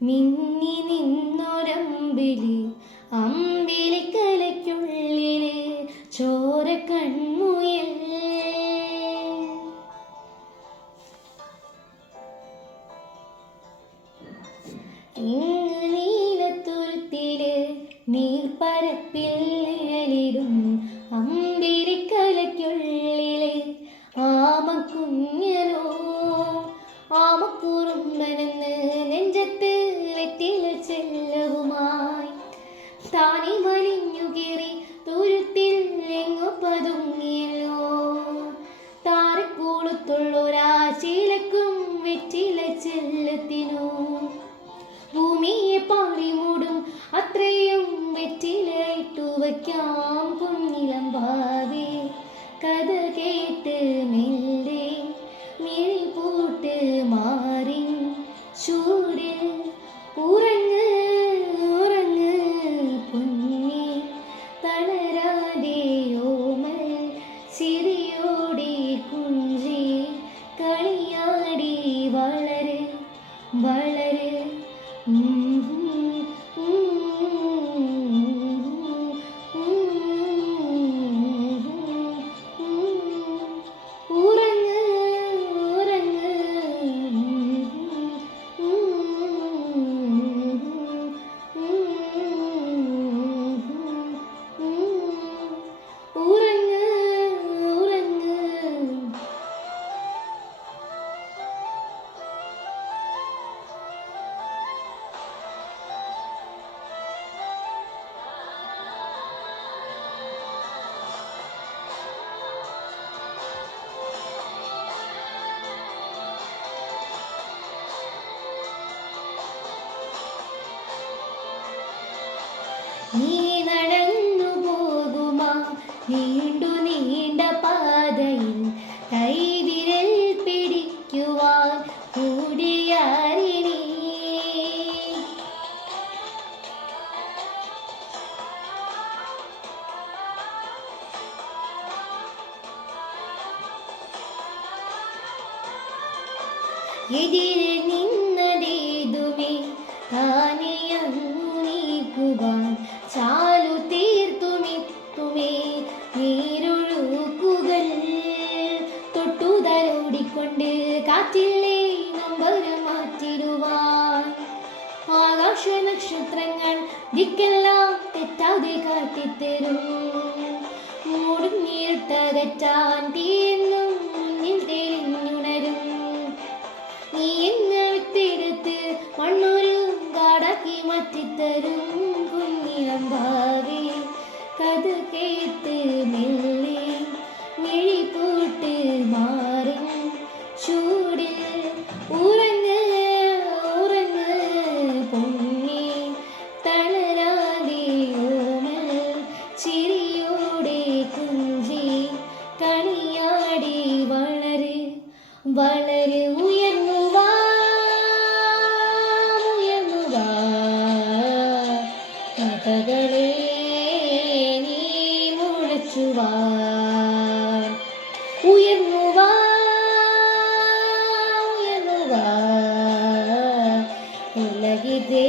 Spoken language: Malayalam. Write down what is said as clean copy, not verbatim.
മിന്നി നിന്നൊരമ്പിളി അമ്പിളിക്കലയ്ക്കുള്ളില് ചോര കൺമുയൽ ഇങ്ങ് നീലത്തുരുത്തില് നീർപ്പരപ്പിൽ നിഴലിടും അമ്പിളിക്കലയ്ക്കുള്ളില് ആമക്കുഞ്ഞനോ ആമക്കുറുമ്പനെന്ന് നെഞ്ചത്ത് വെറ്റില ചെല്ലവുമായി താനി വലിഞ്ഞു കീറി തുരുത്തിൽ എങ്ങു പതുങ്ങിയല്ലോ താരക്കൂളത്തുള്ളൊരാശീലക്കും വെറ്റില ചെല്ലത്തിനു ഭൂമിയെ പാടി മൂടും അത്രയും വെറ്റിലയിട്ടു വയ്ക്കാം കുഞ്ഞിലം ഭാവി കഥ കേട്ട് മെല്ലെ മിഴി പൂട്ട് മാറി ചൂടിൽ ഉറങ്ങ് ഉറങ്ങ് പൊന്നി തളരാതെ ഓമൽ ചിരിയോടെ കുഞ്ചി കളിയാടി വളര് വളര് നീ നടന്നു പോകുമാ നീണ്ടു നീണ്ട പാതയിൽ കൈവിരൽ പിടിക്കുവാൻ കൂടിയാരിനി എതിരെ നിന്നതേതുമേ താനെയങ്ങു നീക്കുവാൻ ചാലു തീർത്തുമെത്തുമേ നീരൊഴുക്കുകൾ തൊട്ടുതലോടിക്കൊണ്ട് കാറ്റില്ലേ നമ്പരം മാറ്റിടുവാൻ ആകാശ നക്ഷത്രങ്ങൾ ദിക്കെല്ലാം തെറ്റാതെ കാട്ടിത്തരും മുടുങ്ങിയിട്ടകറ്റാൻ തീർന്നും മുന്നിൽ തെളിഞ്ഞുണരും നീ എന്നെ വിത്തെടുത്ത് മണ്ണൊരു കാടാക്കി മാറ്റിത്തരും കുഞ്ഞിളം ഭാവി കഥ കേട്ട് മെല്ലെ മിഴി പൂട്ട് മാറും ചൂടിൽ ഉറങ്ങ് ഉറങ്ങ് പൊന്നി തളരാതെ ഓമൽ ചിരിയോടെ കുഞ്ചി കളിയാടി വളര് വളര് ഉയർന്നു വാ കഥകളെ നീ മുളച്ചുവാ ഉയർന്നുവാ ഉലകിതേ